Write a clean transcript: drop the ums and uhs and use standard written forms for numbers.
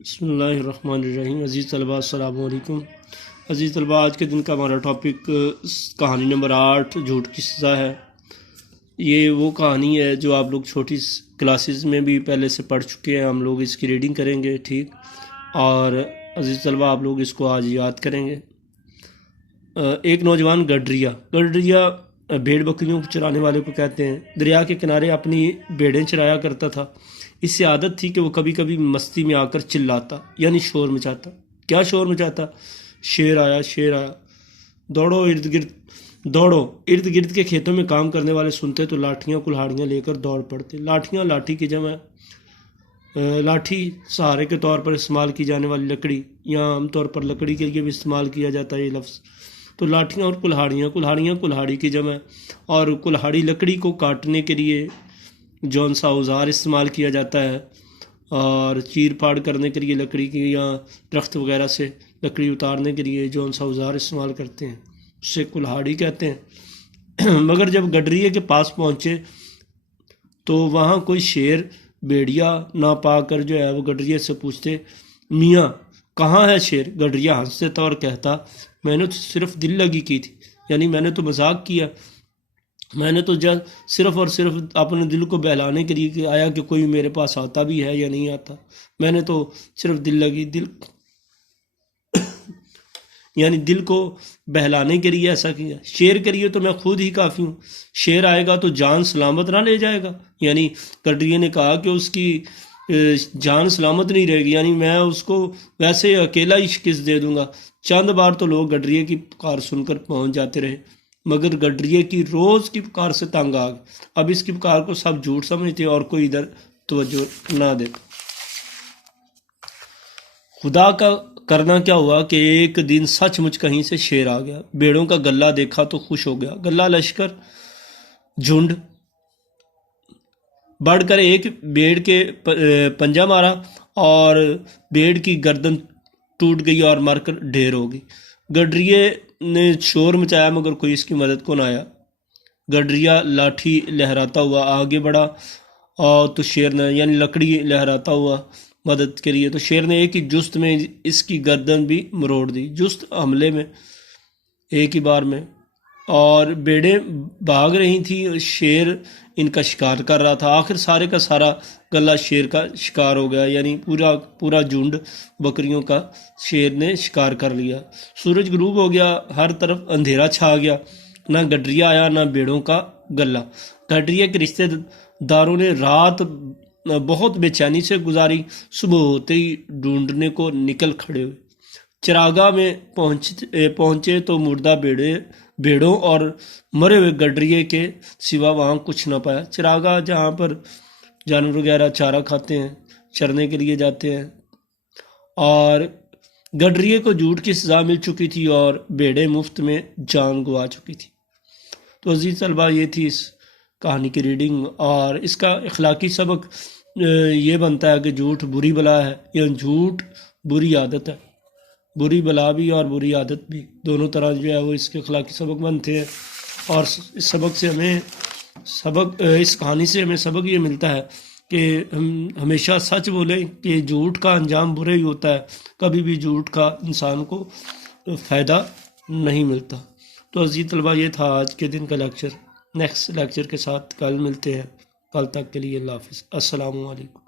بسم اللہ الرحمن الرحیم۔ عزیز طلباء السلام علیکم۔ عزیز طلباء، آج کے دن کا ہمارا ٹاپک کہانی نمبر 8 جھوٹ کی سزا ہے۔ یہ وہ کہانی ہے جو آپ لوگ چھوٹی کلاسز میں بھی پہلے سے پڑھ چکے ہیں۔ ہم لوگ اس کی ریڈنگ کریں گے، ٹھیک؟ اور عزیز طلباء، آپ لوگ اس کو آج یاد کریں گے۔ ایک نوجوان گڈریا بھیڑ بکریوں کو چرانے والے کو کہتے ہیں، دریا کے کنارے اپنی بھیڑیں چرایا کرتا تھا۔ اس سے عادت تھی کہ وہ کبھی کبھی مستی میں آ کر چلاتا، یعنی شور مچاتا۔ کیا شور مچاتا؟ شیر آیا، شیر آیا، دوڑو ارد گرد کے کھیتوں میں کام کرنے والے سنتے تو لاٹھیاں کلہاڑیاں لے کر دوڑ پڑتے۔ لاٹھی کی جمع لاٹھی سہارے کے طور پر استعمال کی جانے والی لکڑی، یا عام طور پر لکڑی کے لیے بھی استعمال کیا جاتا ہے یہ لفظ۔ تو لاٹھیاں اور کلہاڑیاں کلہاڑی کی جمع، اور کلہاڑی لکڑی کو کاٹنے کے لیے جون سا اوزار استعمال کیا جاتا ہے، اور چیر پھاڑ کرنے کے لیے لکڑی کی یا درخت وغیرہ سے لکڑی اتارنے کے لیے جون سا اوزار استعمال کرتے ہیں، اسے کلہاڑی کہتے ہیں۔ مگر جب گڈریے کے پاس پہنچے تو وہاں کوئی شیر بھیڑیا نہ پا کر جو ہے وہ گڈریے سے پوچھتے، میاں کہاں ہے شیر؟ گڈریا ہنستے تھا اور کہتا، میں نے تو صرف دل لگی کی تھی، یعنی میں نے تو مذاق کیا، میں نے تو صرف اور صرف اپنے دل کو بہلانے کے لیے آیا کہ کوئی میرے پاس آتا بھی ہے یا نہیں آتا، میں نے تو صرف یعنی دل کو بہلانے کے لیے ایسا کیا۔ شیر کے لیے تو میں خود ہی کافی ہوں، شیر آئے گا تو جان سلامت نہ لے جائے گا، یعنی گڈریے نے کہا کہ اس کی جان سلامت نہیں رہے گی، یعنی میں اس کو ویسے اکیلا ہی شکست دے دوں گا۔ چند بار تو لوگ گڈریے کی پکار سن کر پہنچ جاتے رہے، مگر گڈریے کی روز کی پکار سے تنگ آ گئے۔ اب اس کی پکار کو سب جھوٹ سمجھتے اور کوئی ادھر توجہ نہ دیتا۔ خدا کا کرنا کیا ہوا کہ ایک دن سچ مچ کہیں سے شیر آ گیا۔ بھیڑوں کا گلہ دیکھا تو خوش ہو گیا۔ گلہ لشکر جھنڈ بڑھ کر ایک بھیڑ کے پنجہ مارا، اور بھیڑ کی گردن ٹوٹ گئی اور مر کر ڈھیر ہو گئی۔ گڈریے نے شور مچایا مگر کوئی اس کی مدد کو نہ آیا۔ گڈریا لاٹھی لہراتا ہوا آگے بڑھا، اور تو شیر نے یعنی لکڑی لہراتا ہوا مدد کے لیے، تو شیر نے ایک ہی جست میں اس کی گردن بھی مروڑ دی، جست حملے میں ایک ہی بار میں، اور بھیڑیں بھاگ رہی تھیں، شیر ان کا شکار کر رہا تھا۔ آخر سارے کا سارا گلہ شیر کا شکار ہو گیا، یعنی پورا جھنڈ بکریوں کا شیر نے شکار کر لیا۔ سورج غروب ہو گیا، ہر طرف اندھیرا چھا گیا، نہ گڈریا آیا نہ بھیڑوں کا گلہ۔ گڈریے کے رشتے داروں نے رات بہت بے چینی سے گزاری، صبح ہوتے ہی ڈھونڈنے کو نکل کھڑے ہوئے۔ چراگاہ میں پہنچے تو مردہ بھیڑوں اور مرے ہوئے گڈریے کے سوا وہاں کچھ نہ پایا۔ چراگاہ جہاں پر جانور وغیرہ چارہ کھاتے ہیں، چرنے کے لیے جاتے ہیں، اور گڈریے کو جھوٹ کی سزا مل چکی تھی اور بھیڑیں مفت میں جان گوا چکی تھی۔ تو عزیز طلباء، یہ تھی اس کہانی کی ریڈنگ، اور اس کا اخلاقی سبق یہ بنتا ہے کہ جھوٹ بری بلا ہے، یا جھوٹ بری عادت ہے، بری بلا بھی اور بری عادت بھی، دونوں طرح جو ہے وہ اس کے اخلاقی سبق بنتے ہیں۔ اور اس سبق سے اس کہانی سے ہمیں سبق یہ ملتا ہے کہ ہم ہمیشہ سچ بولیں کہ جھوٹ کا انجام برا ہی ہوتا ہے، کبھی بھی جھوٹ کا انسان کو فائدہ نہیں ملتا۔ تو عزیز طلباء، یہ تھا آج کے دن کا لیکچر۔ نیکسٹ لیکچر کے ساتھ کل ملتے ہیں، کل تک کے لیے اللہ حافظ، السلام علیکم۔